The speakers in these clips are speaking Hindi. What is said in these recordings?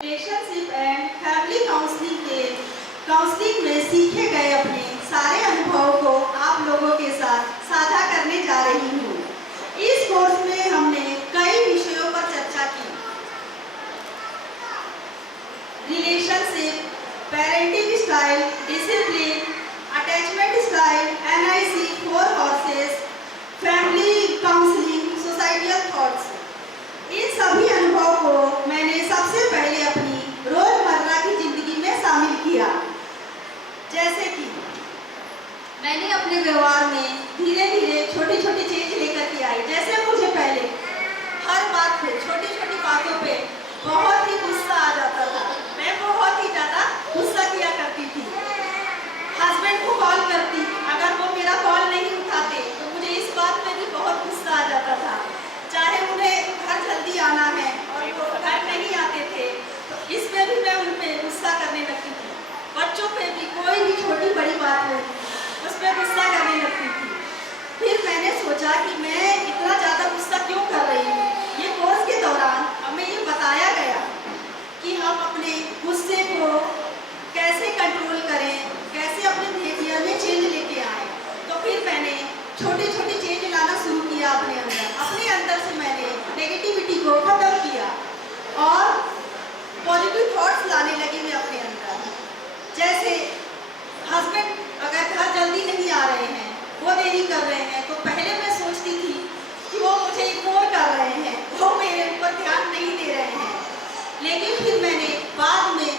रिलेशनशिप एंड फैमिली काउंसलिंग में सीखे गए अपने सारे अनुभव को आप लोगों के साथ साझा करने जा रही हूँ। इस कोर्स में हमने कई विषयों पर चर्चा की। Relationship, parenting style, discipline, attachment style, NIC, 4 horses, family counselling, societal thoughts. इन सभी अनुभव को मैंने सबसे पहले अपनी रोजमर्रा की जिंदगी में शामिल किया। जैसे कि मैंने अपने व्यवहार में धीरे धीरे छोटी छोटी चीज लेकर के आई। जैसे मुझे पहले हर बात पे, छोटी छोटी बातों पे बहुत ही गुस्सा आ जाता था। मैं बहुत ही ज्यादा गुस्सा किया करती थी। हस्बैंड को कॉल करती, अगर वो मेरा कॉल नहीं उठाते तो मुझे इस बात पे भी बहुत गुस्सा आ जाता था। चाहे उन्हें घर जल्दी आना है और वो घर नहीं आते थे तो इसमें भी मैं उन पर गुस्सा करने लगती थी। बच्चों पे भी कोई भी छोटी बड़ी बात होती उस पर गुस्सा करने लगती थी। फिर मैंने सोचा कि मैं इतना ज़्यादा गुस्सा क्यों कर रही हूँ। ये कोर्स के दौरान हमें ये बताया गया कि हम अपने गुस्से को कैसे कंट्रोल करें, कैसे अपने बिहेवियर में चेंज लेके आए। तो फिर मैंने छोटी छोटी चेंज लाना शुरू किया अपने अंदर से मैंने नेगेटिविटी को खत्म किया और पॉजिटिव थॉट्स लाने लगी मैं अपने अंदर। जैसे हस्बैंड अगर घर जल्दी नहीं आ रहे हैं, वो देरी कर रहे हैं, तो पहले मैं सोचती थी कि वो मुझे इग्नोर कर रहे हैं, वो मेरे ऊपर ध्यान नहीं दे रहे हैं। लेकिन फिर मैंने बाद में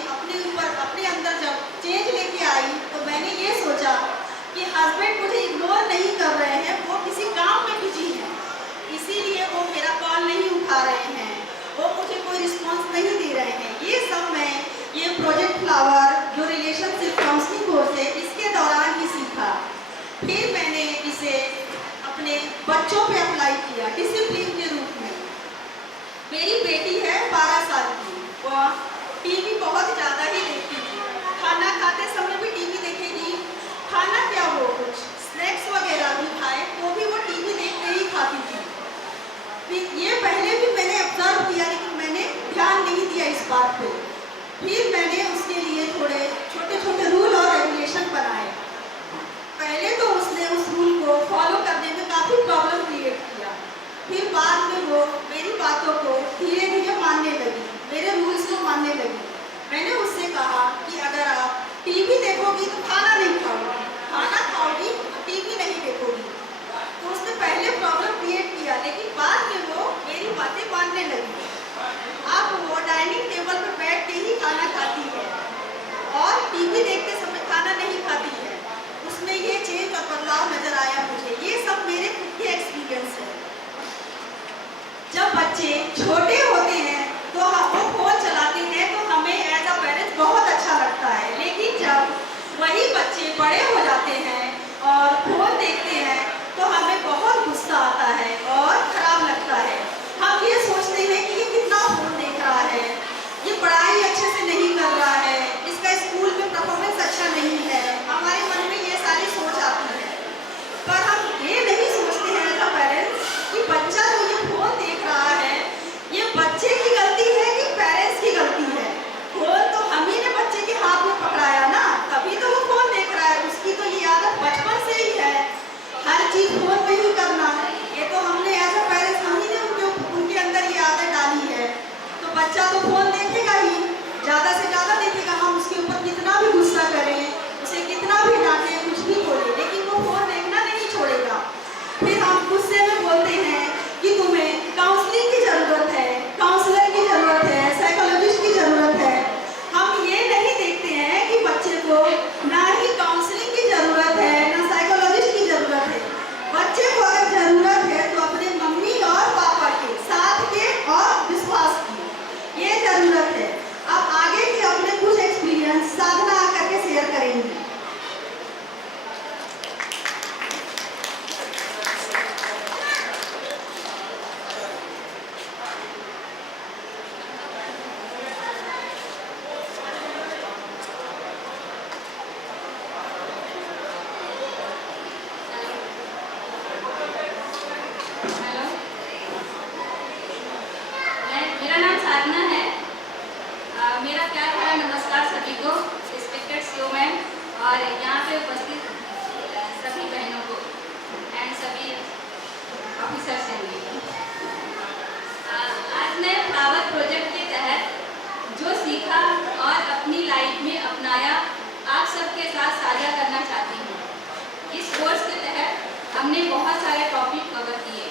अपने अंदर जब चेंज लेके आई तो मैंने ये सोचा कि हस्बैंड मुझे इग्नोर नहीं कर रहे हैं, वो किसी काम में बिजी हैं, इसीलिए वो मेरा कॉल नहीं उठा रहे हैं, वो मुझे कोई रिस्पॉन्स नहीं दे रहे हैं। ये सब मैं ये प्रोजेक्ट फ्लावर जो रिलेशनशिप काउंसलिंग कोर्स है इसके दौरान ही सीखा। फिर मैंने इसे अपने बच्चों पे अप्लाई किया डिसिप्लिन के रूप में। मेरी बेटी है 12 साल की, वो टीवी बहुत ज़्यादा ही देखती थी। खाना खाते समय भी टीवी देखेगी, खाना क्या वो कुछ स्नैक्स वगैरह भी खाए तो भी वो टीवी देखते ही खाती थी। फिर ये पहले भी मैंने ऑब्जर्व किया लेकिन मैंने ध्यान नहीं दिया इस बात पे। फिर मैंने उसके लिए थोड़े छोटे छोटे रूल और रेगुलेशन बनाए। पहले तो उसने उस रूल को फॉलो करने में काफ़ी प्रॉब्लम क्रिएट किया। फिर बाद में वो मेरी बातों को धीरे धीरे मानने लगी, मेरे रूल्स को मानने लगी। मैंने उससे कहा कि अगर आप टीवी देखोगी तो खाना नहीं खाओगी, खाना खाओगी तो टीवी नहीं देखोगी। तो उसने पहले प्रॉब्लम क्रिएट किया लेकिन बाद में वो मेरी बातें मानने लगी। अब वो डाइनिंग टेबल पर बैठ के ही खाना खाती है और टीवी देखते समय खाना नहीं खाती है। उसमें ये चेंज और बदलाव नजर आया मुझे। ये सब मेरे खुद के एक्सपीरियंस है। जब बच्चे छोटे होते हैं तो हम वो फोन चलाते हैं तो हमें एज अ पेरेंट्स बहुत अच्छा लगता है, लेकिन जब वही बच्चे बड़े हो जाते हैं और फोन देखते हैं तो हमें बहुत गुस्सा आता है और खराब लगता है। हम ये सोचते हैं कि ये कितना फोन देख रहा है, ये पढ़ाई अच्छे से नहीं कर रहा है, इसका स्कूल में परफॉर्मेंस अच्छा नहीं है। हमारे मन में ये सारी सोच आती है, पर हम ये नहीं सोचते हैं एज अ पेरेंट्स कि बच्चा जो ये फोन देख रहा है ये बच्चे की गलती है कि पेरेंट्स की गलती है। फोन तो हम ही ने बच्चे के हाथ में पकड़ाया ना, तभी तो वो फोन देख रहा है। उसकी तो ये आदत बचपन से ही है, हर चीज फोन में ही करना। ये तो मेरा प्यार भरा नमस्कार सभी को, रिस्पेक्टेड सीओ मैम और यहाँ पे उपस्थित सभी बहनों को एंड सभी ऑफिसर्स हैं। आज मैं फ्लावर प्रोजेक्ट के तहत जो सीखा और अपनी लाइफ में अपनाया आप सबके साथ साझा करना चाहती हूँ। इस कोर्स के तहत हमने बहुत सारे टॉपिक कवर किए,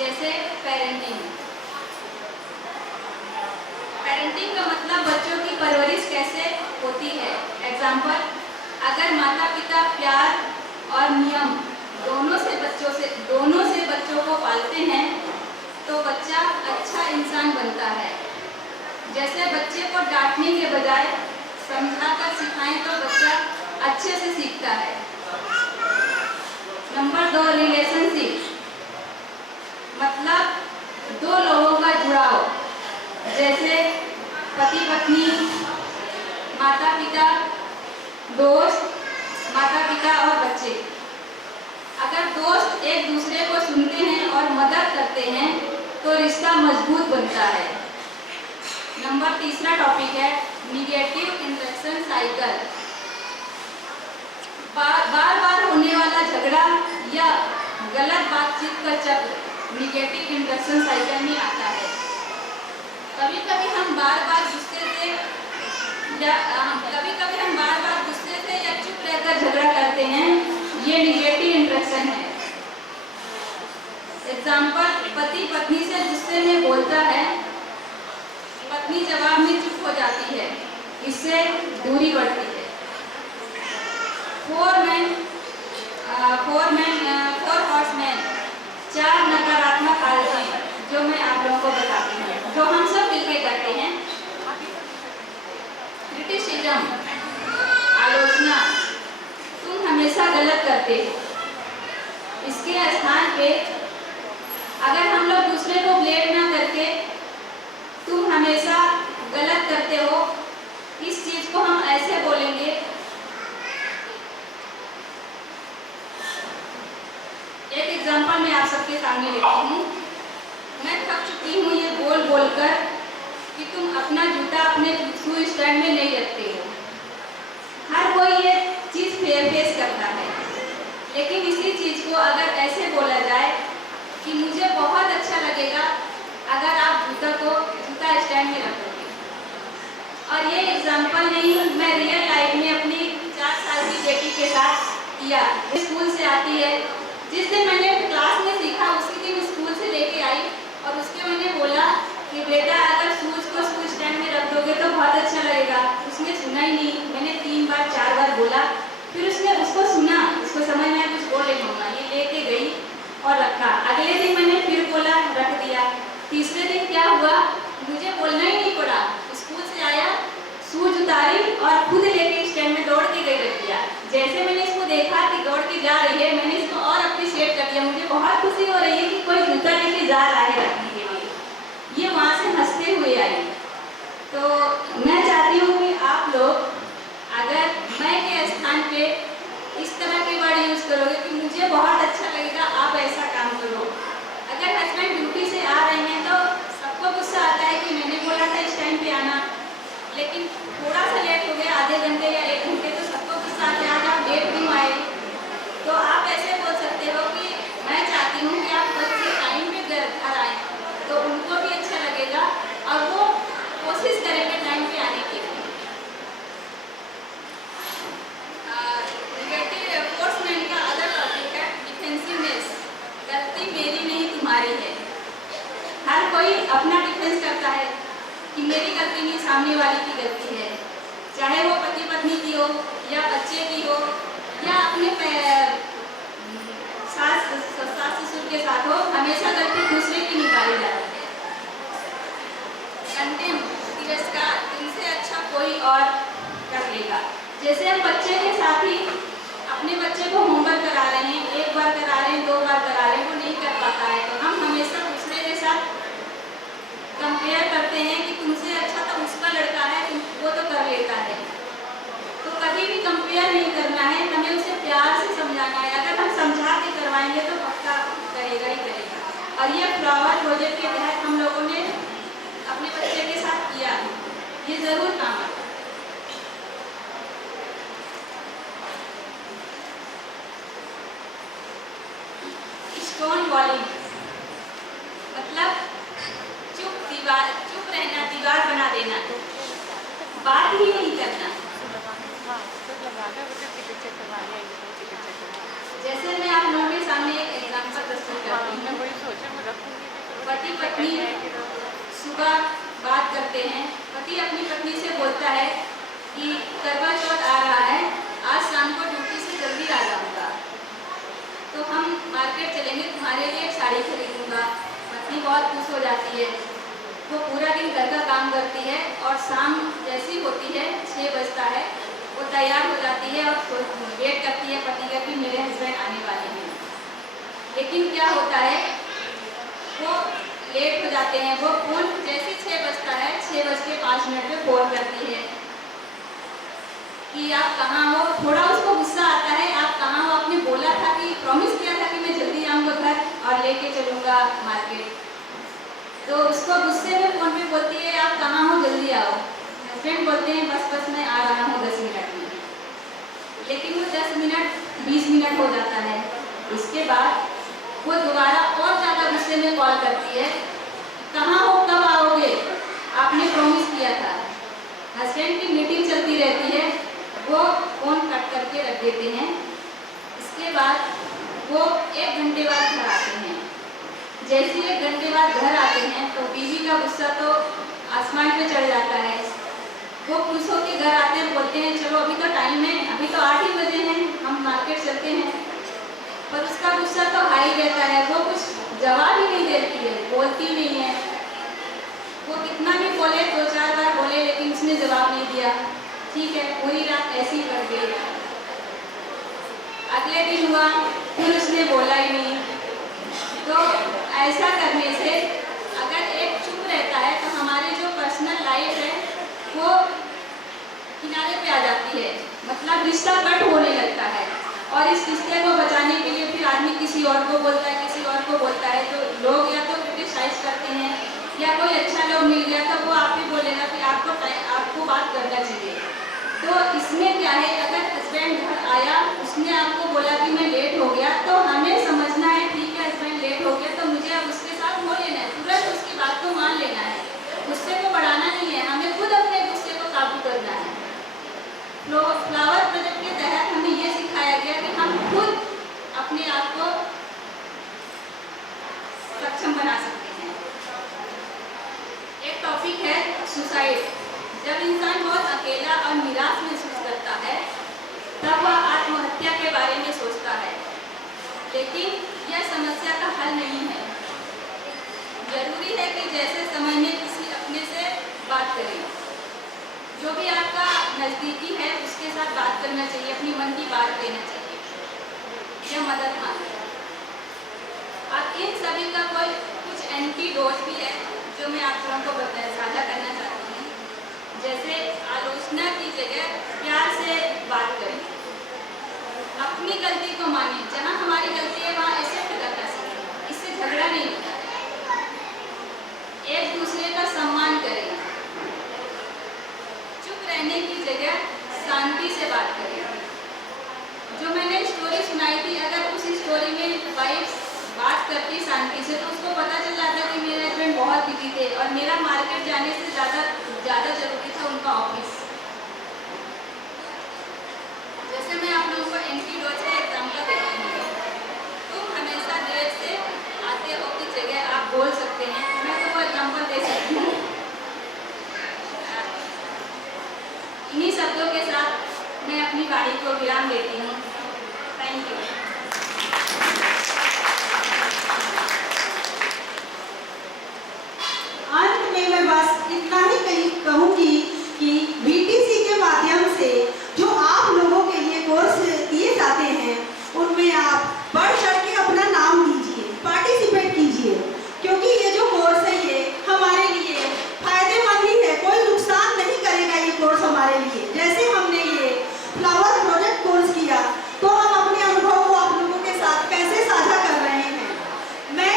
जैसे पेरेंटिंग। पेरेंटिंग का मतलब बच्चों की परवरिश कैसे होती है। एग्जाम्पल, अगर माता पिता प्यार और नियम दोनों से बच्चों को पालते हैं तो बच्चा अच्छा इंसान बनता है। जैसे बच्चे को डांटने के बजाय समझाकर सिखाएं तो बच्चा अच्छे से सीखता है। नंबर 2, रिलेशनशिप मतलब दो लोगों का जुड़ाव, जैसे पति पत्नी, माता पिता, दोस्त, माता पिता और बच्चे। अगर दोस्त एक दूसरे को सुनते हैं और मदद करते हैं तो रिश्ता मजबूत बनता है। नंबर 3 टॉपिक है निगेटिव इंटरेक्शन साइकिल। बार बार होने वाला झगड़ा या गलत बातचीत का चक्र निगेटिव इंटरेक्शन साइकिल में आता है। कभी कभी हम बार बार गुस्से से या चुप रहकर झगड़ा करते हैं, ये निगेटिव इंटरेक्शन है। एग्जाम्पल, पति पत्नी से गुस्से में बोलता है, पत्नी जवाब में चुप हो जाती है, इससे दूरी बढ़ती है। 4 हॉर्समैन, 4 नकारात्मक आदतें जो मैं आप लोगों को बताती हूँ, जो हम सब मिलकर करते हैं। क्रिटिसिज्म, आलोचना, तुम हमेशा गलत करते हो। इसके स्थान पे अगर हम लोग दूसरे को ब्लेम ना करके तुम हमेशा गलत करते हो, इस चीज को हम ऐसे बोलेंगे। एक एग्जांपल मैं आप सबके सामने लेती हूँ। मैं थक चुकी हूँ ये बोल कर कि तुम अपना जूता अपने शू स्टैंड में नहीं रखते हो। हर कोई ये चीज़ फेस करता है, लेकिन इसी चीज़ को अगर ऐसे बोला जाए कि मुझे बहुत अच्छा लगेगा अगर आप जूता स्टैंड में रखोगे। और ये एग्जाम्पल नहीं, मैं रियल लाइफ में अपनी 4 साल की बेटी के साथ किया। स्कूल से आती है, जिस दिन मैंने क्लास में सीखा उसी दिन स्कूल से लेके आई और उसके मैंने बोला कि बेटा अगर शूज को शू स्टैंड में रख दोगे तो बहुत अच्छा लगेगा। उसने सुना ही नहीं। मैंने 3 बार 4 बार बोला, फिर उसको सुना, उसको समझ में कुछ बोल नहीं होगा, ये लेके गई और रखा। अगले दिन मैंने फिर बोला, रख दिया। तीसरे दिन क्या हुआ, मुझे बोलना ही नहीं पड़ा। स्कूल से आया, शूज उतारी और खुद लेके स्टैंड में दौड़ के गई, रख दिया। जैसे मैंने इसको देखा कि दौड़ के जा रही है, मैंने इसको और अप्रिशिएट कर दिया। मुझे बहुत खुशी हो रही है कि कोई जूता लेके जा रहा है रखने के लिए। ये वहाँ से हंसते हुए आई। तो मैं चाहती हूँ कि आप लोग अगर मैं के स्थान पे इस तरह के वर्ड यूज़ करोगे कि मुझे बहुत अच्छा लगेगा, आप ऐसा काम करो। अगर हस्बैंड ड्यूटी से आ रहे हैं तो सबको गुस्सा आता है कि मैंने बोला था इस टाइम पे आना, लेकिन थोड़ा सा लेट हो गया, आधे घंटे या 1 घंटे, तो सबको गुस्सा आता है आज आप लेट क्यों आए। तो आप ऐसे बोल सकते हो कि मैं चाहती हूँ कि आप बच्चे टाइम पे घर आए, तो उनको भी अच्छा लगेगा और वो कोशिश करेंगे टाइम पे आने के लिए। निगेटिव एनफोर्समेंट का अदर टॉपिक है डिफेंसिवनेस। गलती मेरी नहीं तुम्हारी है। हर कोई अपना डिफेंस करता है कि मेरी गलती नहीं, सामने वाले की गलती है। चाहे वो पति पत्नी की हो या बच्चे की हो या अपने सास ससुर के साथ हो, हमेशा गलती दूसरे की निकाली जाती है। कंटेम, तिरस्कार, इनसे अच्छा कोई और कर लेगा। जैसे हम बच्चे के साथ ही अपने बच्चे को होमवर्क करा रहे हैं, 1 बार करा रहे हैं, 2 बार करा रहे हैं, वो नहीं कर पाता है, तो हम हमेशा दूसरे के साथ कंपेयर करते हैं कि तुमसे अच्छा तो उसका लड़का है, वो तो कर लेता है। तो कभी भी कंपेयर नहीं करना है, हमें उसे प्यार से समझाना है। अगर हम समझा के करवाएंगे तो पक्का करेगा ही करेगा। और ये फ्लावर प्रोजेक्ट के तहत हम लोगों ने अपने बच्चे के साथ किया। ये ज़रूर काम आता है। स्टोन वॉलिंग मतलब चुप रहना, दीवार बना देना, बात ही नहीं करना। जैसे मैं आप लोगों के सामने एक एग्जाम्पल प्रस्तुत करती हूँ। पति पत्नी सुबह बात करते हैं। पति अपनी पत्नी से बोलता है कि करवा चौथ आ रहा है, आज शाम को ड्यूटी से जल्दी आ जाऊँगा, तो हम मार्केट चलेंगे, तुम्हारे लिए एक साड़ी खरीदूँगा। पत्नी बहुत खुश हो जाती है। वो पूरा दिन घर का काम करती है और शाम जैसी होती है 6 बजता है, वो तैयार हो जाती है और वेट करती है पति का कि मेरे हस्बैंड आने वाले हैं। लेकिन क्या होता है, वो लेट हो जाते हैं। वो फ़ोन जैसे 6 बजता है, 6:05 पे फ़ोन करती है कि आप कहाँ हो। थोड़ा उसको गुस्सा आता है, आप कहाँ हो, आपने बोला था कि प्रॉमिस किया था कि मैं जल्दी आऊँगा घर और लेके चलूँगा मार्केट। तो उसको गुस्से में फ़ोन पे बोलती है आप कहाँ हो, जल्दी आओ। हस्बैंड बोलते हैं बस मैं आ रहा हूँ 10 मिनट में। लेकिन वो 10 मिनट 20 मिनट हो जाता है। उसके बाद वो दोबारा और ज़्यादा गुस्से में कॉल करती है, कहाँ हो, कब आओगे, आपने प्रॉमिस किया था। हस्बैंड की मीटिंग चलती रहती है, वो फ़ोन कट करके रख देते हैं। इसके बाद वो 1 घंटे बाद घर आते हैं। जैसे 1 घंटे बाद घर आते हैं तो बीवी का गुस्सा तो आसमान पे चढ़ जाता है। वो खुश होकर घर आते हैं, बोलते हैं चलो अभी तो टाइम है, अभी तो 8 ही बजे हैं, हम मार्केट चलते हैं। पर उसका गुस्सा तो हाई रहता है, वो कुछ जवाब ही नहीं देती है, बोलती नहीं है। वो कितना भी बोले, 2-4 बार बोले, लेकिन उसने जवाब नहीं दिया। ठीक है, पूरी रात ऐसी कट गई। अगले दिन हुआ, फिर उसने बोला ही नहीं। तो ऐसा करने से अगर एक चुप रहता है तो हमारी जो पर्सनल लाइफ है वो किनारे पे आ जाती है, मतलब रिश्ता कट होने लगता है। और इस रिश्ते को बचाने के लिए फिर आदमी किसी और को बोलता है, किसी और को बोलता है, तो लोग या तो क्रिटिसाइज करते हैं या कोई अच्छा लोग मिल गया तो वो आप ही बोलेगा कि आपको बात करना चाहिए। तो इसमें क्या है, अगर हस्बैंड घर आया, उसने आपको बोला कि मैं लेट हो गया, तो हमें समझना है ठीक है हस्बैंड लेट हो गया तो मुझे अब उसके साथ हो लेना है, तुरंत उसकी बात को मान लेना है, गुस्से को बढ़ाना नहीं है, हमें खुद अपने गुस्से को काबू करना है। फ्लावर प्रोजेक्ट के तहत हमें ये सिखाया गया कि हम खुद अपने आप को सक्षम बना सकते हैं। एक टॉपिक है सुसाइड। जब इंसान बहुत अकेला और निराश महसूस करता है तब वह आत्महत्या के बारे में सोचता है, लेकिन यह समस्या का हल नहीं है। जरूरी है कि जैसे समय में किसी अपने से बात करें, जो भी आपका नज़दीकी है उसके साथ बात करना चाहिए, अपनी मन की बात कहना चाहिए, यह मदद मांगे। अब इन सभी का कोई कुछ एंटीडोट भी है जो मैं आप लोगों को साझा करना चाहती हूँ। जैसे आलोचना की जगह प्यार से बात करें, अपनी गलती को मानें, जहाँ हमारी गलती है वहाँ एक्सेप्ट करना सीखें, इससे झगड़ा नहीं होता है। एक दूसरे का सम्मान करें, चुप रहने की जगह शांति से बात करें। जो मैंने स्टोरी सुनाई थी, अगर उस स्टोरी में वाइफ बात करती शांति से तो उसको पता चल जाता कि मेरे हस्बैंड बहुत बिजी थे और मेरा मार्केट जाने से ज़्यादा जरूरी था उनका ऑफिस। जैसे मैं आप लोगों को एंटीडोट से एग्जाम्पल देती हूँ, तुम हमेशा देर से आते हो की जगह आप बोल सकते हैं, मैं तो वो एग्जाम्पल दे सकती हूँ। इन्हीं शब्दों के साथ मैं अपनी वाणी को विराम देती हूँ। Thank you. अंत में मैं बस इतना ही कहूँगी कि बीटीसी के माध्यम से जो आप लोगों के लिए कोर्स दिए जाते हैं उनमें आप बढ़ चढ़ के अपना नाम दीजिए, पार्टिसिपेट कीजिए, क्योंकि ये जो कोर्स है ये हमारे लिए फायदेमंद ही है, कोई नुकसान नहीं करेगा ये कोर्स हमारे लिए। जैसे हमने ये फ्लावर प्रोजेक्ट कोर्स किया तो हम अपने अनुभव को आप लोगों के साथ कैसे साझा कर रहे हैं। मैं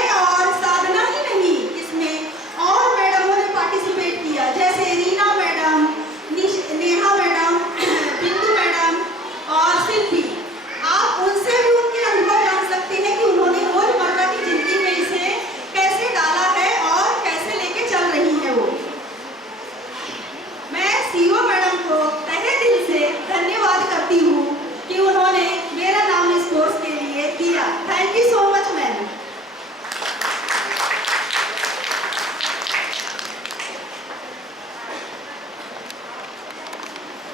सीओ मैडम को तहे दिल से धन्यवाद करती हूँ कि उन्होंने मेरा नाम इस कोर्स के लिए दिया। Thank you so much ma'am.